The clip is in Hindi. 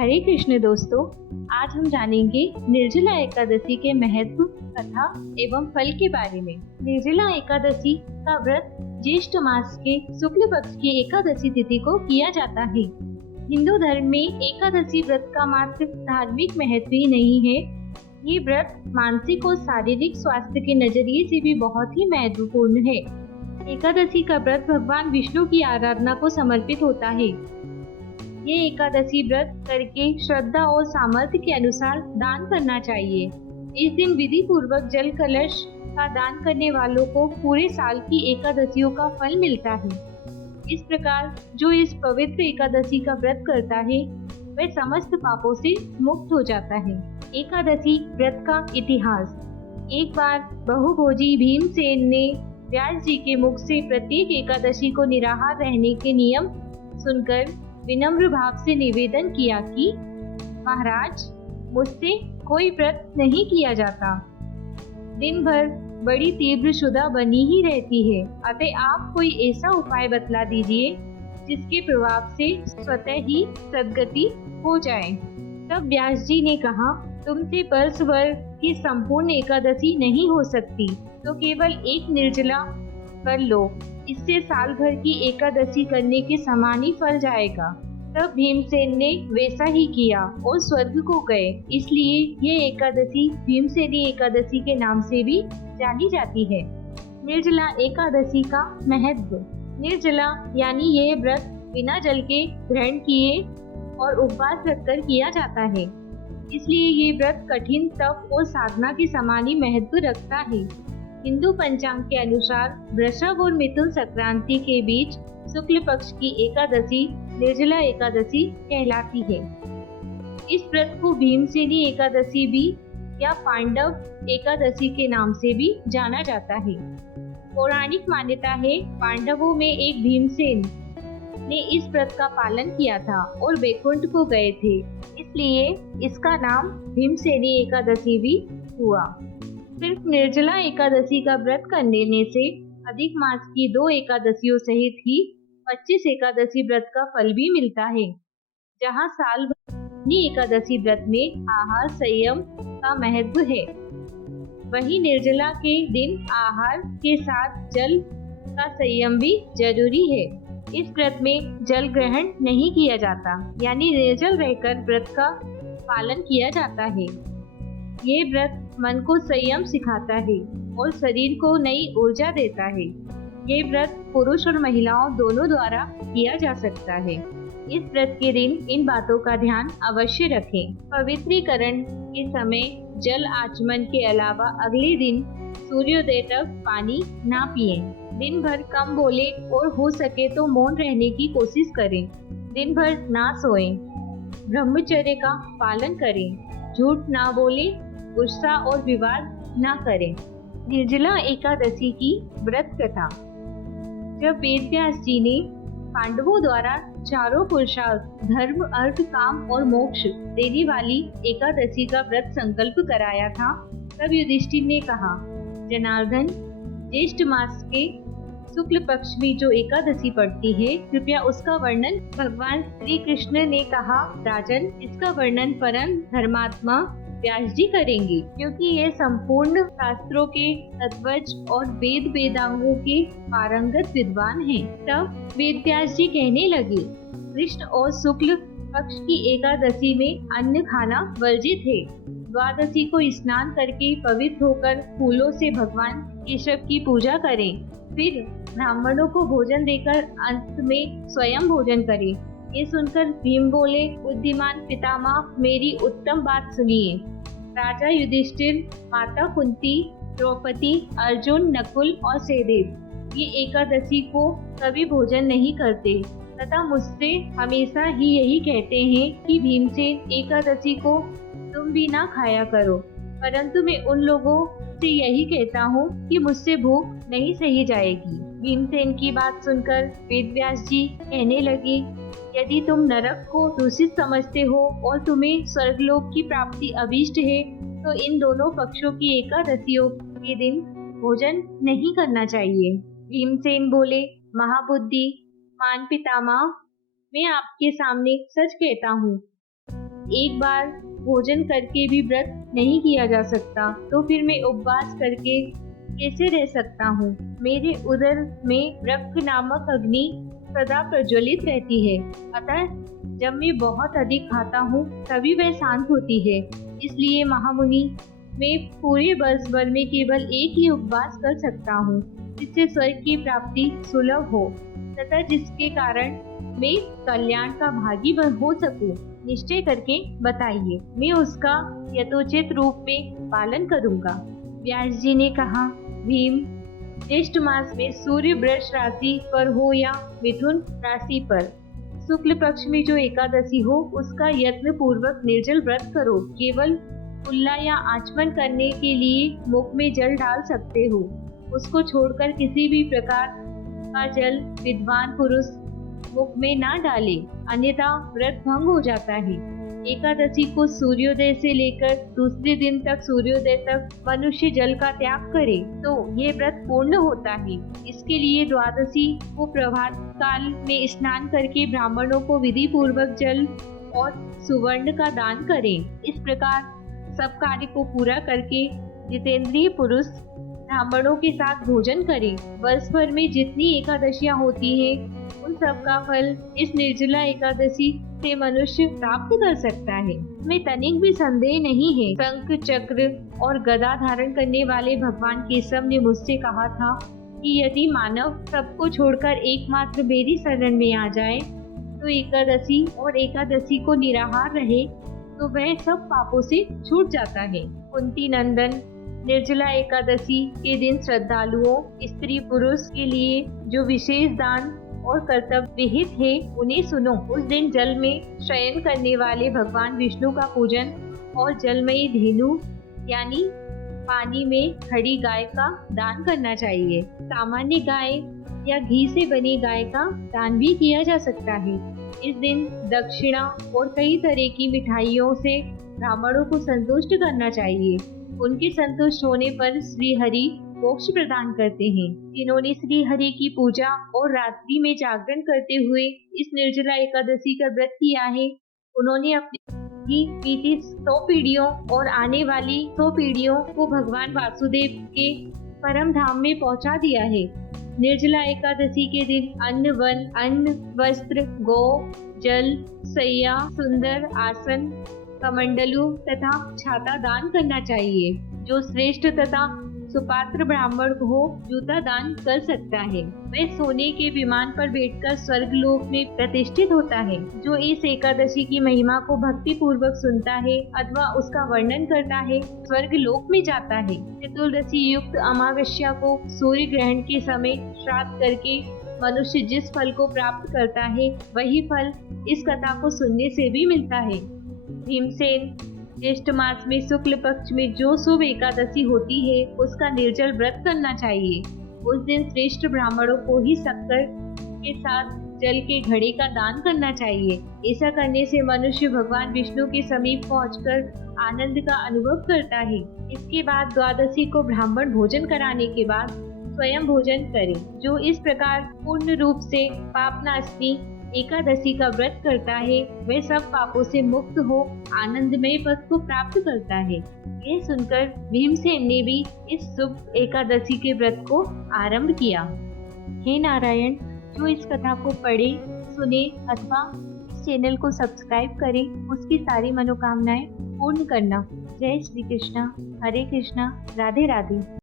हरे कृष्ण दोस्तों, आज हम जानेंगे निर्जला एकादशी के महत्व, कथा एवं फल के बारे में। निर्जला एकादशी का व्रत ज्येष्ठ मास के शुक्ल पक्ष की एकादशी तिथि को किया जाता है। हिंदू धर्म में एकादशी व्रत का मात्र धार्मिक महत्व ही नहीं है, ये व्रत मानसिक और शारीरिक स्वास्थ्य के नजरिए से भी बहुत ही महत्वपूर्ण है। एकादशी का व्रत भगवान विष्णु की आराधना को समर्पित होता है। ये एकादशी व्रत करके श्रद्धा और सामर्थ्य के अनुसार दान करना चाहिए। इस दिन विधि पूर्वक जल कलश का दान करने वालों को पूरे साल की एकादशियों का फल मिलता है। इस प्रकार जो इस पवित्र एकादशी का व्रत करता है वह समस्त पापों से मुक्त हो जाता है। एकादशी व्रत का इतिहास। एक बार बहुभोजी भीमसेन ने व्यास जी के मुख से प्रत्येक एकादशी को निराहार रहने के नियम सुनकर विनम्र भाव से निवेदन किया कि महाराज, मुझसे कोई व्रत नहीं किया जाता। दिन भर बड़ी तीव्र क्षुधा बनी ही रहती है, अतः आप कोई ऐसा उपाय बतला दीजिए जिसके प्रभाव से स्वतः ही सद्गति हो जाए। तब व्यास जी ने कहा, तुमसे वर्ष भर की संपूर्ण एकादशी नहीं हो सकती, तो केवल एक निर्जला कर लो, इससे साल भर की एकादशी करने के समान ही फल जाएगा। तब भीमसेन ने वैसा ही किया और स्वर्ग को गए। इसलिए ये एकादशी भीमसेनी एकादशी के नाम से भी जानी जाती है। निर्जला एकादशी का महत्व। निर्जला यानी ये व्रत बिना जल के ग्रहण किए और उपवास रखकर किया जाता है, इसलिए ये व्रत कठिन तप और साधना के समान ही महत्व रखता है। हिंदू पंचांग के अनुसार वृषभ और मिथुन संक्रांति के बीच शुक्ल पक्ष की एकादशी निर्जला एकादशी कहलाती है। इस व्रत को भीमसेनी एकादशी भी या पांडव एकादशी के नाम से भी जाना जाता है। पौराणिक मान्यता है, पांडवों में एक भीमसेन ने इस व्रत का पालन किया था और वैकुंठ को गए थे, इसलिए इसका नाम भीमसेनी एकादशी भी हुआ। सिर्फ निर्जला एकादशी का व्रत करने से अधिक मास की 2 एकादशियों सहित ही 25 एकादशी व्रत का फल भी मिलता है। जहाँ साल भर एकादशी व्रत में आहार संयम का महत्व है, वहीं निर्जला के दिन आहार के साथ जल का संयम भी जरूरी है। इस व्रत में जल ग्रहण नहीं किया जाता, यानी निर्जल रहकर व्रत का पालन किया जाता है। ये व्रत मन को संयम सिखाता है और शरीर को नई ऊर्जा देता है। ये व्रत पुरुष और महिलाओं दोनों द्वारा किया जा सकता है। इस व्रत के दिन इन बातों का ध्यान अवश्य रखें। पवित्रीकरण के समय जल आचमन के अलावा अगले दिन सूर्योदय तक पानी ना पिएं। दिन भर कम बोले और हो सके तो मौन रहने की कोशिश करें। दिन भर ना सोएं। ब्रह्मचर्य का पालन करें। झूठ ना बोले, गुस्सा और विवाद ना करें। निर्जला एकादशी की व्रत कथा। जब वेद व्यास जी ने पांडवों द्वारा चारों पुरुषार्थ धर्म, अर्थ, काम और मोक्ष देने वाली एकादशी का व्रत संकल्प कराया था, तब युधिष्ठिर ने कहा, जनार्दन, ज्येष्ठ मास के शुक्ल पक्ष में जो एकादशी पड़ती है, कृपया उसका वर्णन। भगवान श्री कृष्ण ने कहा, राजन, इसका वर्णन परम धर्मात्मा व्यास जी करेंगे, क्योंकि ये संपूर्ण शास्त्रों के तत्वज और वेद वेदांगों के पारंगत विद्वान हैं। तब वेद व्यास जी कहने लगे, कृष्ण और शुक्ल पक्ष की एकादशी में अन्न खाना वर्जित है। द्वादशी को स्नान करके पवित्र होकर फूलों से भगवान केशव की पूजा करें, फिर ब्राह्मणों को भोजन देकर अंत में स्वयं भोजन करें। ये सुनकर भीम बोले, बुद्धिमान पितामह, मेरी उत्तम बात सुनिए। राजा युधिष्ठिर, माता कुंती, द्रौपदी, अर्जुन, नकुल और सहदेव ये एकादशी को कभी भोजन नहीं करते तथा मुझसे हमेशा ही यही कहते हैं कि भीमसेन एकादशी को तुम भी ना खाया करो, परंतु मैं उन लोगों से यही कहता हूँ कि मुझसे भूख नहीं सही जाएगी। भीमसेन की बात सुनकर वेदव्यास जी कहने लगे, यदि तुम नरक को दूषित समझते हो और तुम्हें स्वर्गलोक की प्राप्ति अभीष्ट है, तो इन दोनों पक्षों की एकादशियों के दिन भोजन नहीं करना चाहिए। भीमसेन बोले, महाबुद्धि मान पितामह, मैं आपके सामने सच कहता हूँ, एक बार भोजन करके भी व्रत नहीं किया जा सकता, तो फिर मैं उपवास करके कैसे रह सकता हूँ? मेरे उदर में रक्त नामक अग्नि सदा प्रज्वलित रहती है, अतः जब मैं बहुत अधिक खाता हूँ तभी वह शांत होती है। इसलिए महामुनि, मैं पूरे वर्ष भर में केवल एक ही उपवास कर सकता हूँ, जिससे स्वर्ग की प्राप्ति सुलभ हो तथा जिसके कारण मैं कल्याण का भागी हो सकूं। निश्चय करके बताइए, मैं उसका यथोचित रूप में पालन करूंगा। व्यास जी ने कहा, भीम, ज्येष्ठ मास में सूर्य वृष राशि पर हो या मिथुन राशि पर शुक्ल पक्ष में जो एकादशी हो, उसका यत्न पूर्वक निर्जल व्रत करो। केवल कुल्ला या आचमन करने के लिए मुख में जल डाल सकते हो। उसको छोड़कर किसी भी प्रकार का जल विद्वान पुरुष मुख में ना डाले, अन्यथा व्रत भंग हो जाता है। एकादशी को सूर्योदय से लेकर दूसरे दिन तक सूर्योदय तक मनुष्य जल का त्याग करे तो ये व्रत पूर्ण होता है। इसके लिए द्वादशी को प्रभात काल में स्नान करके ब्राह्मणों को विधि पूर्वक जल और सुवर्ण का दान करें। इस प्रकार सब कार्य को पूरा करके जितेंद्रिय पुरुष ब्राह्मणों के साथ भोजन करें। वर्ष भर में जितनी एकादशियां होती है, उन सब का फल इस निर्जला एकादशी से मनुष्य प्राप्त कर सकता है। इसमें तनिक भी संदेह नहीं है। शंख, चक्र और गदा धारण करने वाले भगवान केशव ने मुझसे कहा था कि यदि मानव सबको छोड़कर एकमात्र मेरी शरण में आ जाए तो एकादशी और एकादशी को निराहार रहे तो वह सब पापों से छूट जाता है। कुंती नंदन, निर्जला एकादशी के दिन श्रद्धालुओं, स्त्री पुरुष के लिए जो विशेष दान और कर्तव्य विहित है, उन्हें सुनो। उस दिन जल में शयन करने वाले भगवान विष्णु का पूजन और जलमयी धेनु यानी पानी में खड़ी गाय का दान करना चाहिए। सामान्य गाय या घी से बनी गाय का दान भी किया जा सकता है। इस दिन दक्षिणा और कई तरह की मिठाइयों से ब्राह्मणों को संतुष्ट करना चाहिए। उनके संतुष्ट होने पर श्री हरि मोक्ष प्रदान करते हैं। जिन्होंने श्री हरि की पूजा और रात्रि में जागरण करते हुए इस निर्जला एकादशी का व्रत किया है, उन्होंने अपनी बीती 100 पीढ़ियों और आने वाली 100 पीढ़ियों को भगवान वासुदेव के परम धाम में पहुंचा दिया है। निर्जला एकादशी के दिन अन्न, वस्त्र, गौ, जल, सैया, सुंदर आसन, कमंडलू तथा छाता दान करना चाहिए। जो श्रेष्ठ तथा सुपात्र ब्राह्मण हो जूता दान कर सकता है, वह सोने के विमान पर बैठकर स्वर्ग लोक में प्रतिष्ठित होता है। जो इस एकादशी की महिमा को भक्ति पूर्वक सुनता है अथवा उसका वर्णन करता है, स्वर्ग लोक में जाता है। चतुर्दशी युक्त अमावस्या को सूर्य ग्रहण के समय श्राद्ध करके मनुष्य जिस फल को प्राप्त करता है, वही फल इस कथा को सुनने से भी मिलता है। भीमसेन, ज्येष्ठ मास में शुक्ल पक्ष में जो शुभ एकादशी होती है, उसका निर्जल व्रत करना चाहिए। उस दिन श्रेष्ठ ब्राह्मणों को ही शक्कर के साथ जल के घड़े का दान करना चाहिए। ऐसा करने से मनुष्य भगवान विष्णु के समीप पहुंचकर आनंद का अनुभव करता है। इसके बाद द्वादशी को ब्राह्मण भोजन कराने के बाद स्वयं भोजन करे। जो इस प्रकार पूर्ण रूप से पापनाशनी एकादशी का व्रत करता है, वह सब पापों से मुक्त हो आनंदमय पद को प्राप्त करता है। यह सुनकर भीमसेन ने भी इस शुभ एकादशी के व्रत को आरंभ किया। हे नारायण, जो इस कथा को पढ़े, सुने अथवा इस चैनल को सब्सक्राइब करे, उसकी सारी मनोकामनाएं पूर्ण करना। जय श्री कृष्णा, हरे कृष्णा, राधे राधे।